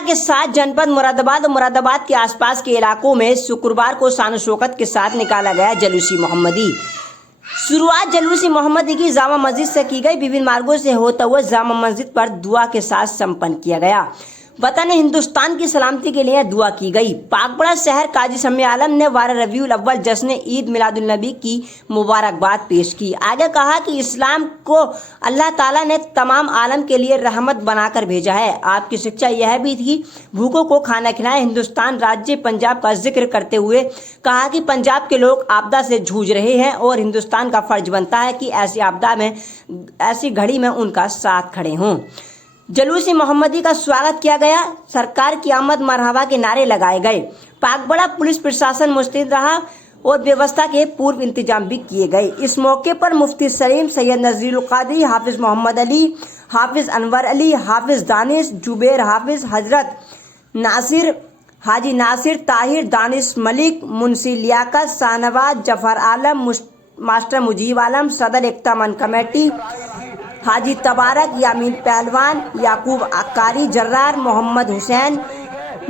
पटना के साथ जनपद मुरादाबाद और मुरादाबाद के आसपास के इलाकों में शुक्रवार को शान शौकत के साथ निकाला गया जलूसी मोहम्मदी। शुरुआत जलूसी मोहम्मदी की जामा मस्जिद से की गई। विभिन्न मार्गों से होता हुआ जामा मस्जिद पर दुआ के साथ संपन्न किया गया। वतन हिंदुस्तान की सलामती के लिए दुआ की गई। पाकबड़ा शहर काजी शम्मी आलम ने 12 रबीउल अव्वल जश्न ईद मिलादुल नबी की मुबारकबाद पेश की। आगे कहा कि इस्लाम को अल्लाह ताला ने तमाम आलम के लिए रहमत बनाकर भेजा है। आपकी शिक्षा यह भी थी, भूखों को खाना खिलाएं। हिंदुस्तान राज्य पंजाब का जिक्र करते हुए कहा कि पंजाब के लोग आपदा से जूझ रहे हैं और हिंदुस्तान का फर्ज बनता है कि ऐसी आपदा में, ऐसी घड़ी में उनका साथ खड़े हों। जलूसी मोहम्मदी का स्वागत किया गया। सरकार की आमद मरहबा के नारे लगाए गए। पाकबड़ा पुलिस प्रशासन मुस्तैद रहा और व्यवस्था के पूर्व इंतजाम भी किए गए। इस मौके पर मुफ्ती सलीम, सैयद नज़ीरुल क़ादरी, हाफिज मोहम्मद अली, हाफिज अनवर अली, हाफिज दानिश, जुबैर हाफिज, हजरत नासिर, हाजी नासिर ताहिर, दानिश मलिक, मुंशी लियाकत, शाहनवाज, जफर आलम, मास्टर मुजीब आलम, सदर एकता मन कमेटी, हाजी तबारक, यामीन पहलवान, याकूब अक्कारी, जर्रार, मोहम्मद हुसैन,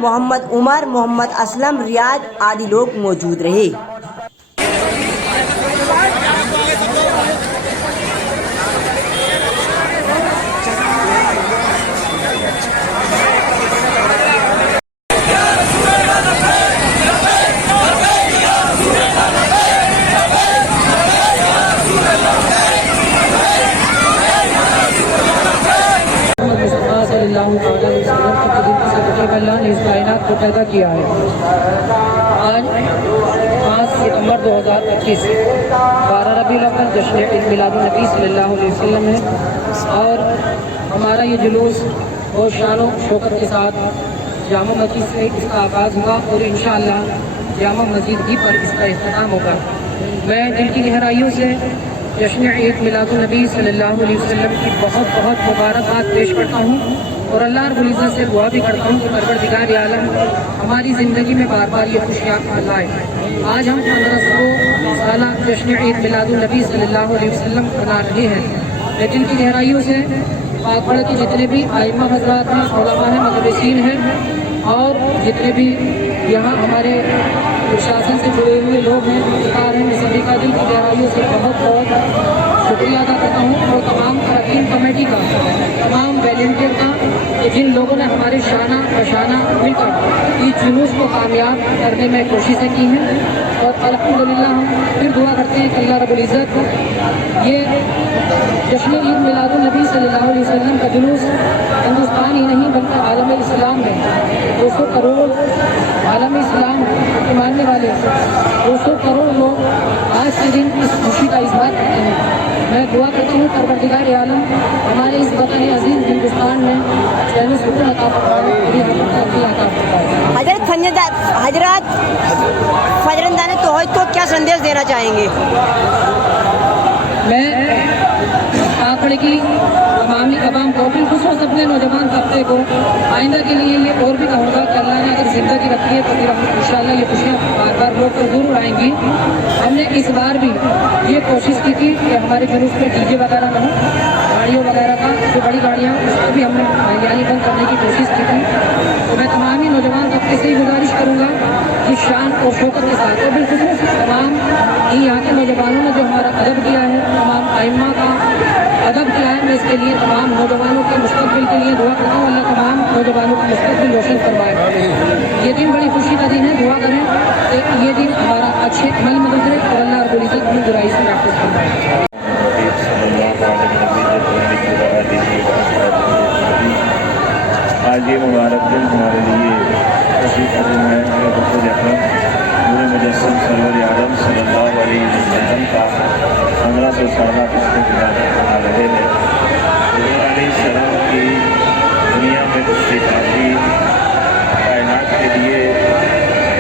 मोहम्मद उमर, मोहम्मद असलम, रियाज आदि लोग मौजूद रहे। अल्लाह ने इस कायनात को पैदा किया है। आज 5 सितंबर 2025 12 रबीउल अव्वल जश्न ईद मिलादुन नबी सल्लल्लाहु अलैहि वसल्लम है और हमारा ये जुलूस बहुत शान और शौकत के साथ जामा मस्जिद से इसका आगाज़ हुआ और इंशाअल्लाह जामा मस्जिद ही पर इसका इख्तिताम होगा। मैं दिल की गहराइयों से जश्न ईद मिलादुन नबी सल्लल्लाहु अलैहि वसल्लम की बहुत बहुत मुबारकबाद पेश करता हूँ और अल्लाह रब्बुल इज़्ज़त से दुआ भी करता हूँ कि परवरदिगार आलम हमारी ज़िंदगी में बार बार ये खुशियाँ लाए। आज हम 1500 साल जश्न ईद मिलादुन नबी सल्लल्लाहु अलैहि वसल्लम मना रहे हैं। मैं दिल की गहराइयों से पाकबड़ा के जितने भी आइम्मा हज़रात हैं, उलमा हैं, मुदर्रिसीन हैं और जितने भी यहाँ हमारे प्रशासन से जुड़े हुए लोग हैं, सरकार हैं, मैं सभी का दिल की गहराइयों से बहुत बहुत शुक्रिया अदा करता हूँ और तमाम अरकान कमेटी का, तमाम वॉलंटियर का, जिन लोगों ने हमारे शाना बशाना मिलकर इस जुलूस को कामयाब करने में कोशिशें की हैं और अल्हम्दुलिल्लाह हम फिर दुआ करते हैं कि अल्लाह रब्बुल इज़्ज़त ये जश्न ईद मिलादुन नबी सल्लल्लाहु अलैहि वसल्लम का जुलूस हिंदुस्तान ही नहीं बल्कि आलम इस्लाम में 200 करोड़ आलम इस्लाम के मानने वाले 200 करोड़ लोग आज के दिन इस खुशी का इजहार करते हैं। मैं दुआ करता हूँ परवरदिगार आलम हमारे इस वतन अजीज हिंदुस्तान में चैन सुकून अता फरमाए। हजरत फजरंदाने तौहीद को क्या संदेश देना चाहेंगे? मैं पाकबड़े की तमामी अवाम को, बिलखुसूस अपने नौजवान तबके को आइंदा के लिए ये और भी कहूँगा कि अल्लाह ने अगर ज़िंदगी रखी है तो फिर हम इंशाअल्लाह ये खुशियाँ बार बार लोग तो ज़रूर आएंगी। हमने इस बार भी ये कोशिश की थी कि हमारे जुलूस में डीजे वगैरह ना हो, गाड़ियों वगैरह का जो बड़ी गाड़ियाँ उसको भी हमने यानी बंद करने की कोशिश की थी। तो मैं तमाम ही नौजवान तबके से ही गुजारिश करूँगा कि शान और शौकत के साथ और बिलखुसूस तमाम यहाँ के नौजवानों ने जो हमारा अदब किया है, तमाम आइम्मा का अदब किया है, मैं इसके लिए तमाम नौजवानों के मुस्तकबिल के लिए दुआ करता हूँ। अल्लाह तमाम नौजवानों का मुस्तकबिल रोशन करवाए। ये दिन बड़ी खुशी का दिन है। दुआ करें कि ये दिन हमारा अच्छे अमल में गुजरे और अल्लाह रब्बुल इज़्ज़त अपनी बुराई से महफूज फरमाए। आज ये मुबारक दिन हमारे लिए खुशी का दिन है। पूरे मुजस्सम सरवर आलम सल्लल्लाहु अलैहि वसल्लम का 1500 साल मना रहे हैं। सलाम की दुनिया में काफ़ी कायनात के लिए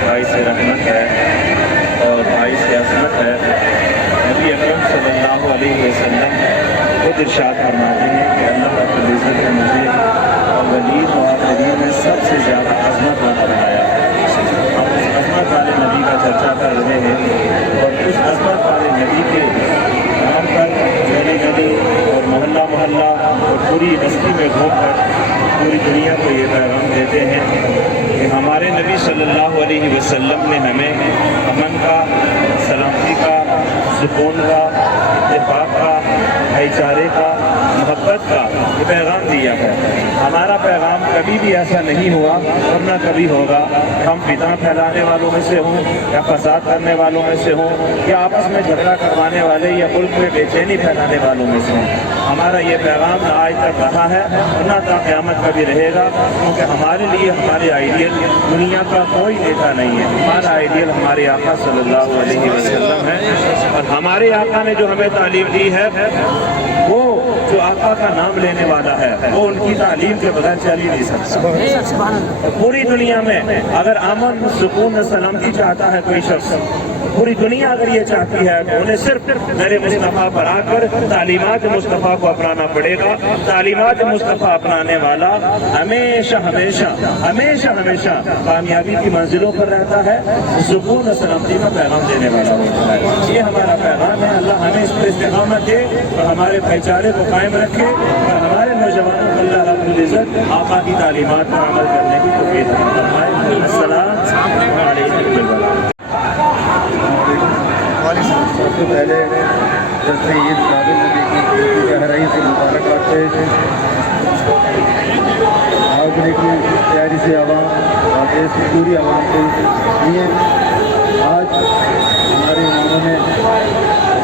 भाई से रहमत है और भाई से असमत है। नबी अकरम सल्लल्लाहु अलैहि वसल्लम खुद इरशाद फरमाते हैं कि अल्लाह रब्बुल इज़्ज़त ने मुझे वलीद और आखिरीन में सबसे ज़्यादा अज़मत वाला बनाया। हम उस अज़मत वाले नबी का चर्चा कर रहे हैं और उस अज़मत वाले नबी के नाम पर गली गली और मोहल्ला मोहल्ला और पूरी बस्ती में घूम कर पूरी दुनिया को ये पैगाम देते हैं वसल्लम ने हमें अमन का, सलामती का, सुकून का, इत्तेफाक का, भाईचारे का, मोहब्बत का ये पैगाम दिया है। हमारा पैगाम कभी भी ऐसा नहीं हुआ और न कभी होगा हम फितना फैलाने वालों में से हों या फसाद करने वालों में से हों या आपस में झगड़ा करवाने वाले या मुल्क में बेचैनी फैलाने वालों में से हों। हमारा ये पैगाम न आज तक रहा है और न ता क़यामत कभी रहेगा, क्योंकि हमारे लिए हमारे आइडियल दुनिया का कोई नेता नहीं है। हमारा आइडियल हमारे आका सल्लल्लाहु अलैहि वसल्लम है और हमारे आका ने जो हमें तालीम दी है वो जो आका का नाम लेने वाला है वो उनकी तालीम के बगैर चल ही नहीं सकता। पूरी दुनिया में अगर अमन, सुकून, सलामती चाहता है कोई शख्स, पूरी दुनिया अगर ये चाहती है तो उन्हें सिर्फ मेरे मुस्तफ़ा पर आकर तालीमात मुस्तफ़ा को अपनाना पड़ेगा। तालीमात मुस्तफ़ा अपनाने वाला हमेशा हमेशा हमेशा हमेशा कामयाबी की मंजिलों पर रहता है, सुकून और सलामती का पैगाम देने वाला होता है। ये हमारा पैगाम है। अल्लाह हमें इस पर इस्तिक़ामत दे और हमारे भाईचारे को कायम रखे और हमारे नौजवानों को अल्लाह रब्बुल इज़्ज़त आका की तालीमात पर अमल करने की तौफ़ीक़ अता फरमाए। अस्सलामु अलैकुम। सबसे पहले जैसे ईद मिलादुन्नबी की गहराई से मुबारकबाद पेश आगरे की प्यारी से आवाम और देश की पूरी आवाम के लिए आज हमारे उन्होंने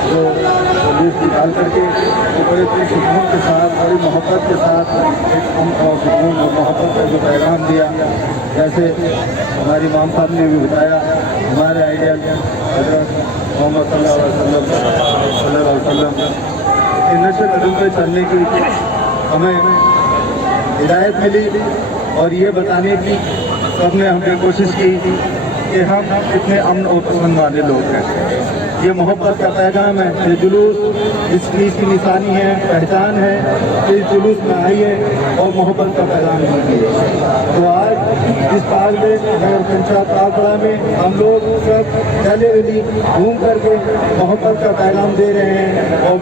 जो जुलूस निकाल करके बड़े सुकून के साथ, बड़ी मोहब्बत के साथ एक और सुकून और मोहब्बत का जो पैगाम दिया, जैसे हमारे इमाम साहब ने भी बताया, हमारे आइडियल हज़रत मोहम्मद सल्लल्लाहु अलैहि वसल्लम के नक्शे कदम पे चलने की हमें हिदायत मिली और ये बताने की सबने हमने कोशिश की कि हम कितने अमन और पसंद वाले लोग हैं। ये मोहब्बत का पैगाम है, ये जुलूस इस चीज़ की निशानी है, पहचान है कि इस जुलूस में आइए और मोहब्बत का पैगाम दीजिए। तो आज इस पार्क में पंचायत आगरा में हम लोग सब चले गली घूम करके मोहब्बत का पैगाम दे रहे हैं और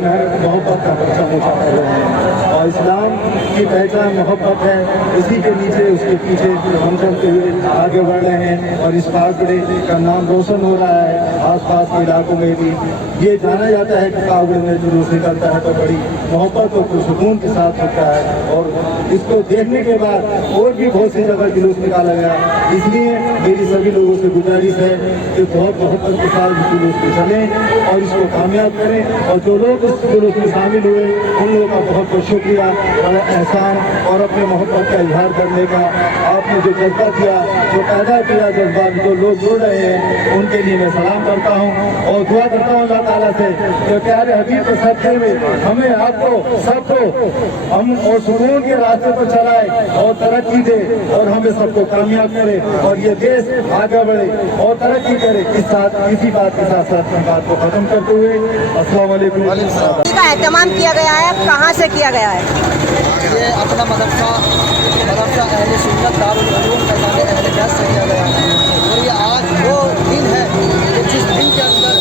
मोहब्बत का परचम उठा रहे हैं। और इस्लाम की पहचान मोहब्बत है, इसी के नीचे उसके पीछे हम चलते हुए आगे बढ़ रहे हैं और इस पार्क का नाम रोशन हो रहा है। आसपास के इलाकों में भी ये जाना जाता है कि कावड़े में जुलूस निकलता है तो बड़ी मोहब्बत और सुकून के साथ होता है। और इसको देखने के बाद और भी बहुत सी जगह जुलूस निकाला गया। इसलिए मेरी सभी लोगों से गुजारिश है कि बहुत मोहब्बत के साथ जुलूस में चलें और इसको कामयाब करें। और जो लोग इस जुलूस में शामिल हुए उन लोगों का बहुत बहुत शुक्रिया, बड़ा एहसान और अपने मोहब्बत का इजहार करने का आपने जो जज्बा किया, जो पैदा किया जज्बा, जो लोग जुड़ रहे हैं उनके लिए मैं सलाम करता हूँ और दुआ करता हूँ अल्लाह ताला से कि प्यारे हबीब के सदक़े में हमें आपको सबको हम और सुकून के रास्ते पर चलाए और तरक्की दे और हमें सबको कामयाब करे और ये देश आगे बढ़े और तरक्की करे। इसी बात के साथ साथ बात को खत्म करते हुए अस्सलाम वालेकुम। इसका एहतमाम किया गया है, कहाँ से किया गया है? ये अपना मदरसा अहले सुन्नत दारुल उलूम मैदान अहले बैत से किया गया है। और ये आज वो दिन है कि जिस दिन के अंदर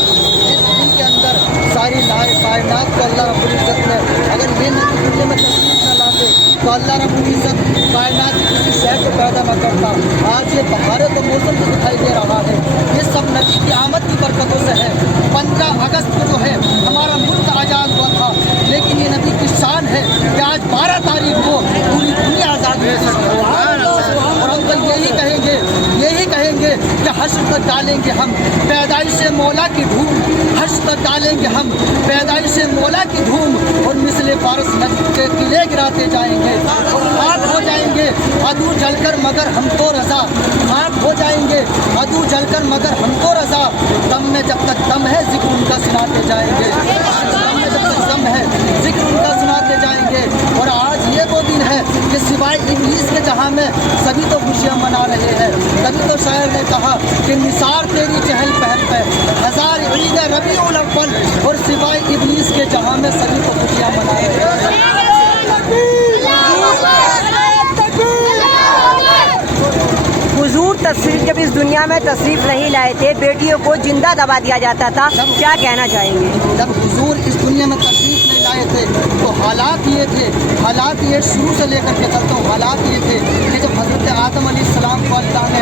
सारी कायनात को अल्लाह रब्बुल इज़्ज़त ने अगर ये दुनिया में तस्लीम न लाते तो अल्लाह रब्बुल इज़्ज़त कायनात की किसी शय को पैदा न करता। आज ये बहार तो मौसम को दिखाई दे रहा है, ये सब नबी की आमद की बरकतों से है। 15 अगस्त को जो है हमारा मुल्क आज़ाद हुआ था, लेकिन ये नबी की शान है कि आज 12 तारीख को पूरी दुनिया आज़ाद हुई है। और हम तो यही कहेंगे कि हश्र तक डालेंगे हम पैदाइश मौला की धूम, हश्र तक डालेंगे हम पैदाइश मौला की धूम और मिसले फारस नजद के किले गिराते जाएंगे और खाक हो जाएंगे अदू जलकर मगर हम तो रजा, खाक हो जाएंगे अदू जलकर मगर हम तो रजा। दम में जब तक दम है जिक्र उनका सुनाते जाएंगे, दम में जब तक दम है जिक्र उनका सुनाते जाएंगे। और आज ये वो दिन है कि सिवाय इब्लीस के जहाँ में सभी तो खुशियाँ मना रहे हैं। तभी तो शायर ने कहा कि निसार तेरी चहल पहल पे हजार ईद रबीउल अव्वल और सिवाय इब्लीस के जहाँ में सभी तो खुशियाँ मना रहे हैं। हुजूर तशरीफ जब इस दुनिया में तशरीफ नहीं लाए थे, बेटियों को जिंदा दबा दिया जाता था, क्या कहना चाहेंगे? जब हुजूर इस दुनिया में तशरीफ नहीं लाए रहे थे तो हालात ये थे, हालात ये शुरू से लेकर के चलता हूँ, हालात ये थे कि जब हज़रत आदम अलैहिस्सलाम को अल्लाह ने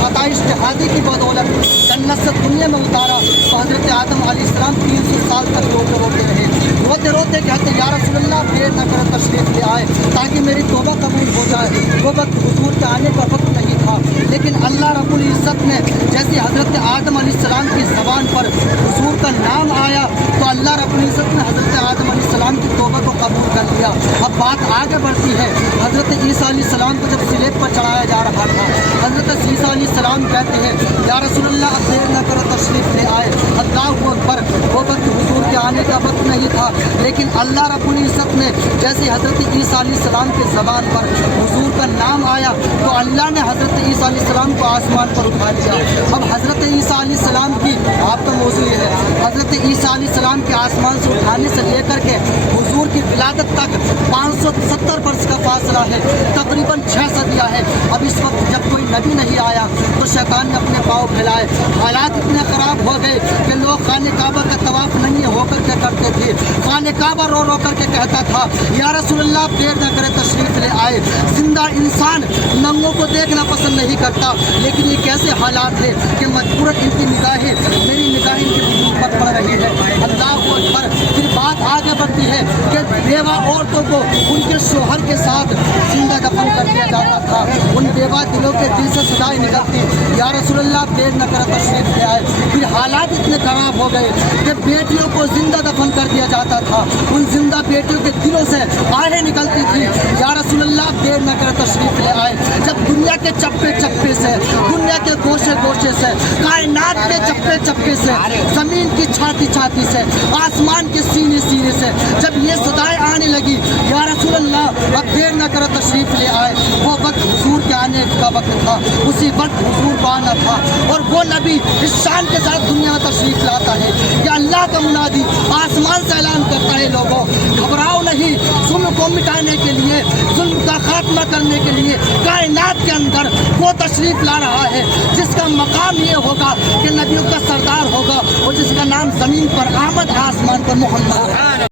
खता इज्तिहादी की बदौलत जन्नत से दुनिया में उतारा तो हज़रत आदम अलैहिस्सलाम 300 साल तक रोते रोते रहे, रोते रोते कहते या रसूल अल्लाह देर न कर तशरीफ़ ले आए ताकि मेरी तौबा कबूल हो जाए। वो वक्त हुजूर के आने का वक्त नहीं था, लेकिन अल्लाह रब्बुल इज़्ज़त ने जैसे हज़रत आदम अलैहिस्सलाम की ज़बान पर हुजूर का नाम आया तो अल्लाह रब्बुल इज़्ज़त ने हज़रत आदम अलैहिस्सलाम की तौबा को कबूल कर लिया। अब बात आगे बढ़ती है, हज़रत ईसा अलैहिस्सलाम को जब स्लेब पर चढ़ाया जा रहा था, हज़रत ईसा अलैहिस्सलाम कहते हैं या रसूल अल्लाह अब देर न करो तशरीफ़ ले आए। अल्लाहु अकबर, वो वक्त हुजूर के आने का वक्त नहीं था, लेकिन अल्लाह रब्बुल इज़्ज़त ने जैसे हज़रत ईसा अलैहिस्सलाम की ज़बान पर हुजूर का नाम आया तो अल्लाह ने हज़रत ईसा अलैहिस्सलाम को आसमान पर उठा लिया। अब हज़रत ईसा अलैहिस्सलाम की आपका मौजू ये है, हज़रत ईसा अलैहिस्सलाम के आसमान से उठाने से लेकर के हुजूर की विलादत तक 570 वर्ष का फासला है, तकरीबन 6 सदियाँ है। अब इस वक्त जब कोई नबी नहीं आया तो शैतान ने अपने पाँव फैलाए, हालात इतने ख़राब हो गए कि लोग खाने काबा का तवाफ़ नहीं होकर के करते थे। खाने काबा रो रो करके कहता था या रसूल अल्लाह देर न करे तशरीफ़ ले आए। जिंदा इंसान नंगों को देखना पसंद नहीं करता, लेकिन ये कैसे हालात है कि मजबूरन इनकी निगाहें मेरी निगाहें इनके वजूद पर पड़ रही है। अल्लाह अकबर। फिर बात आगे बढ़ती है कि बेवा औरतों को उनके शोहर के साथ जिंदा दफन कर दिया जाता था। उन बेवा दिलों के दिल से सदाएं निकलती या रसूल अल्लाह देर न कर तशरीफ़ ले आए। फिर हालात इतने ख़राब हो गए कि बेटियों को जिंदा दफन कर दिया जाता था, उन जिंदा बेटियों के दिलों से आहें निकलती थी या रसूल अल्लाह देर न कर तशरीफ़ ले आए। जब दुनिया के चप्पे चप्पे से, दुनिया के गोशे गोशे से, कायनात के चप्पे चप्पे से, ज़मीन की छाती छाती से, आसमान के सीने सीने से जब ये सदाएं आने लगी या रसूल अल्लाह अब देर न करो तशरीफ़ ले आए, वो वक्त हुजूर के आने का वक्त था। उसी वक्त हुजूर को आना था और वो नबी इस शान के साथ दुनिया में तशरीफ़ लाता है कि अल्लाह का मुनादी आसमान से ऐलान करता है लोगों घबराओ नहीं, जुल्म को मिटाने के लिए, जुल्म का खात्मा करने के लिए कायनात के अंदर वो तशरीफ़ ला रहा है जिसका मकाम ये होगा कि नबियों का सरदार होगा और जिसका नाम ज़मीन पर आमद आसमान पर मोहम्मद।